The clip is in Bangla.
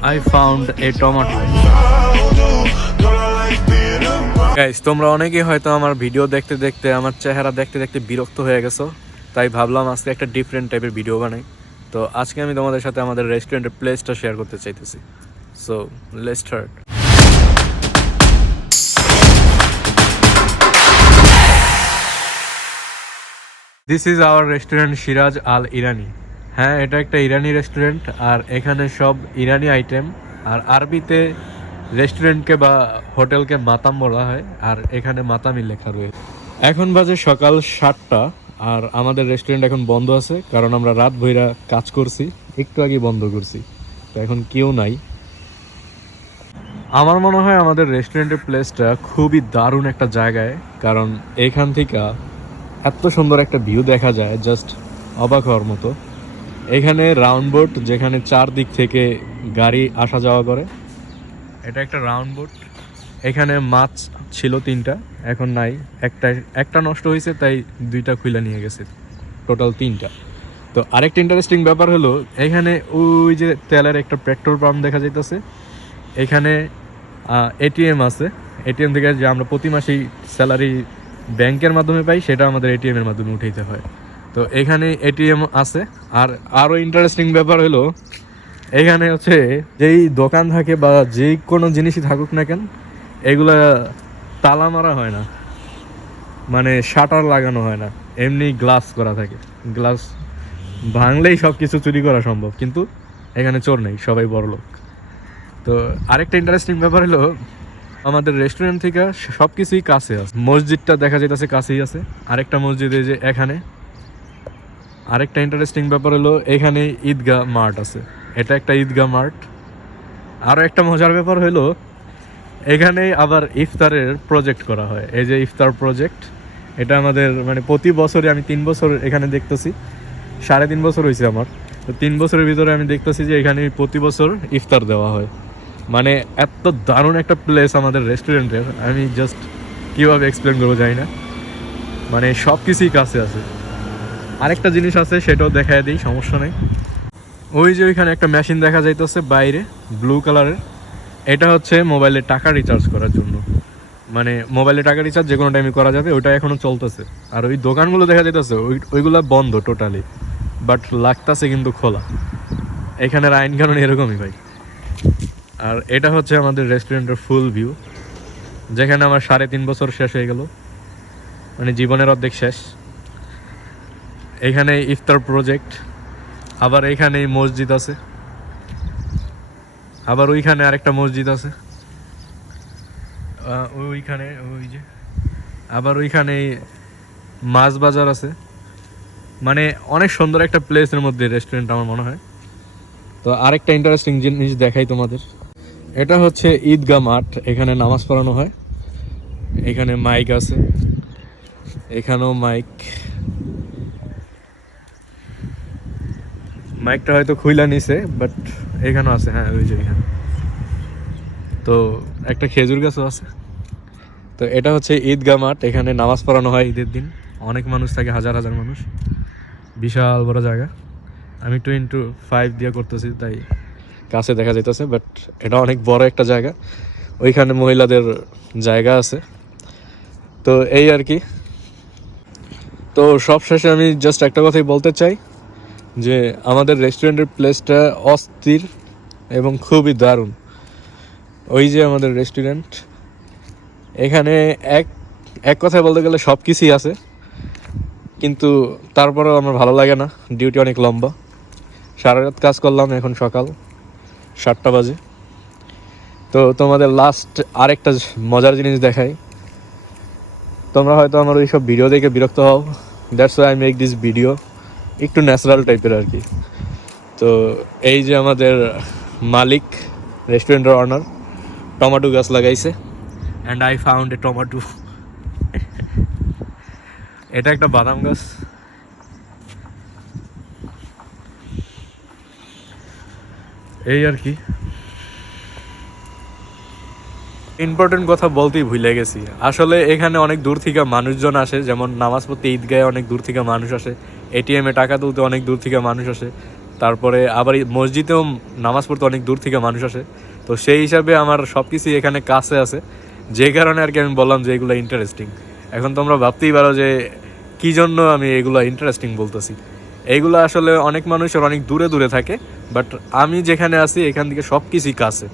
I found a tomato. Guys, তোমরা অনেকেই হয়তো আমার ভিডিও দেখতে দেখতে আমার চেহারা দেখতে দেখতে বিরক্ত হয়ে গেছো, তাই ভাবলাম আজকে একটা ডিফারেন্ট টাইপের ভিডিও বানাই। তো আজকে আমি তোমাদের সাথে আমাদের রেস্টুরেন্টের প্লেসটা শেয়ার করতে চাইতেছি। So let's start. This is our restaurant Siraj Al Irani. হ্যাঁ, এটা একটা ইরানি রেস্টুরেন্ট, আর এখানে সব ইরানি আইটেম। আর আরবিতে রেস্টুরেন্টকে বা হোটেলকে মাতাম বলা হয়, আর এখানে মাতামই লেখা রয়েছে। এখন বাজে সকাল 7টা, আর আমাদের রেস্টুরেন্ট এখন বন্ধ আছে, কারণ আমরা রাত ভইরা কাজ করছি, একটু আগে বন্ধ করছি, তো এখন কেউ নাই। আমার মনে হয় আমাদের রেস্টুরেন্টের প্লেসটা খুবই দারুণ একটা জায়গায়, কারণ এখান থেকে এত সুন্দর একটা ভিউ দেখা যায়, জাস্ট অবাক হওয়ার মতো। এখানে রাউন্ড বোট, যেখানে চারদিক থেকে গাড়ি আসা যাওয়া করে, এটা একটা রাউন্ড বোট। এখানে মাছ ছিল 3টা, এখন নাই, একটা নষ্ট হয়েছে, তাই 2টা খুলে নিয়ে গেছে, টোটাল 3টা। তো আরেকটা ইন্টারেস্টিং ব্যাপার হলো, এখানে ওই যে তেলের একটা পেট্রোল পাম্প দেখা যাইতেছে, এখানে এটিএম আছে। এটিএম থেকে যে আমরা প্রতি মাসেই স্যালারি ব্যাংকের মাধ্যমে পাই, সেটা আমাদের এটিএমের মাধ্যমে উঠাইতে হয়। তো এখানে এটিএম আছে। আর আরও ইন্টারেস্টিং ব্যাপার হলো, এখানে হচ্ছে যেই দোকান থাকে বা যে কোনো জিনিসই থাকুক না কেন, এগুলা তালা মারা হয় না, মানে শাটার লাগানো হয় না, এমনি গ্লাস করা থাকে। গ্লাস ভাঙলেই সব কিছু চুরি করা সম্ভব, কিন্তু এখানে চোর নেই, সবাই বড়লোক। তো আরেকটা ইন্টারেস্টিং ব্যাপার হলো, আমাদের রেস্টুরেন্ট থেকে সব কিছুই কাছে আছে। মসজিদটা দেখা যাইতেছে কাছেই আছে, আরেকটা মসজিদ এই যে এখানে। আরেকটা ইন্টারেস্টিং ব্যাপার হলো, এখানে ঈদগাহ মাঠ আছে, এটা একটা ঈদগাহ মাঠ। আরও একটা মজার ব্যাপার হলো, এখানে আবার ইফতারের প্রজেক্ট করা হয়। এই যে ইফতার প্রজেক্ট, এটা আমাদের মানে প্রতি বছরই, আমি 3 বছর এখানে দেখতেছি, 3.5 বছর হয়েছে আমার। তো 3 বছরের ভিতরে আমি দেখতেছি যে এখানে প্রতি বছর ইফতার দেওয়া হয়। মানে এত দারুণ একটা প্লেস আমাদের রেস্টুরেন্টের, আমি জাস্ট কীভাবে এক্সপ্লেন করবো জানি না, মানে সব কিছুই কাছে আছে। আরেকটা জিনিস আছে, সেটাও দেখায় দিই, সমস্যা নেই। ওই যে ওইখানে একটা মেশিন দেখা যাইতেছে বাইরে, ব্লু কালারের, এটা হচ্ছে মোবাইলে টাকা রিচার্জ করার জন্য। মানে মোবাইলে টাকা রিচার্জ যে কোনো টাইমে করা যাবে, ওইটা এখনও চলতেছে। আর ওই দোকানগুলো দেখা যাইতেছে, ওইগুলো বন্ধ টোটালি, বাট লাগতেছে কিন্তু খোলা। এখানের আইন কানুন এরকমই ভাই। আর এটা হচ্ছে আমাদের রেস্টুরেন্টের ফুল ভিউ, যেখানে আমার 3.5 বছর শেষ হয়ে গেল, মানে জীবনের অর্ধেক শেষ। এখানে ইফতার প্রজেক্ট, আবার এখানে মসজিদ আছে, আবার ওইখানে আরেকটা মসজিদ আছে, ওইখানে ওই যে, আবার ওইখানে মাছ বাজার আছে। মানে অনেক সুন্দর একটা প্লেসের মধ্যে রেস্টুরেন্ট আমার মনে হয়। তো আরেকটা ইন্টারেস্টিং জিনিস দেখাই তোমাদের, এটা হচ্ছে ঈদগাহ মাঠ, এখানে নামাজ পড়ানো হয়। এখানে মাইক আছে, এখানেও মাইকটা হয়তো খুইলা নিছে, বাট এখানেও আছে। হ্যাঁ, ওই যে এখানে তো একটা খেজুর গাছও আছে। তো এটা হচ্ছে ঈদগাহ মাঠ, এখানে নামাজ পড়ানো হয় ঈদের দিন। অনেক মানুষ থাকে, হাজার হাজার মানুষ, বিশাল বড় জায়গা। আমি 2x5 দিয়ে করতেছি, তাই কাছে দেখা যাইতেছে, বাট এটা অনেক বড় একটা জায়গা। ওইখানে মহিলাদের জায়গা আছে। তো এই আর কি। তো সবশেষে আমি জাস্ট একটা কথাই বলতে চাই, যে আমাদের রেস্টুরেন্টের প্লেসটা অস্থির এবং খুবই দারুণ। ওই যে আমাদের রেস্টুরেন্ট, এখানে এক কথায় বলতে গেলে সব কিছুই আছে, কিন্তু তারপরেও আমার ভালো লাগে না, ডিউটি অনেক লম্বা, সারা রাত কাজ করলাম, এখন সকাল 7টা বাজে। তো তোমাদের লাস্ট আরেকটা মজার জিনিস দেখাই। তোমরা হয়তো আমার ওইসব ভিডিও দেখে বিরক্ত হও, that's why I make this video, একটু ন্যাচারাল টাইপের আর কি। তো এই যে আমাদের মালিক, রেস্টুরেন্টের অনার, টমেটো গাছ লাগাইছে, and I found a tomato. এটা একটা বাদাম গাছ। এই আর কি। ইম্পর্টেন্ট কথা বলতেই ভুলে গেছি, আসলে এখানে অনেক দূর থেকে মানুষজন আসে, যেমন নামাজ পড়তে ঈদগাহে অনেক দূর থেকে মানুষ আসে, এটিএমে টাকা তুলতে অনেক দূর থেকে মানুষ আসে। তারপরে আবার এই মসজিদেও নামাজ পড়তে অনেক দূর থেকে মানুষ আসে। তো সেই হিসাবে আমার সব কিছুই এখানে কাছে আছে, যে কারণে আর কি আমি বললাম যে এগুলো ইন্টারেস্টিং। এখন তোমরা ভাবতেই পারো যে কী জন্য আমি এগুলো ইন্টারেস্টিং বলতেছি। এইগুলো আসলে অনেক মানুষের অনেক দূরে দূরে থাকে, বাট আমি যেখানে আছি এখান থেকে সব কিছুই কাছে।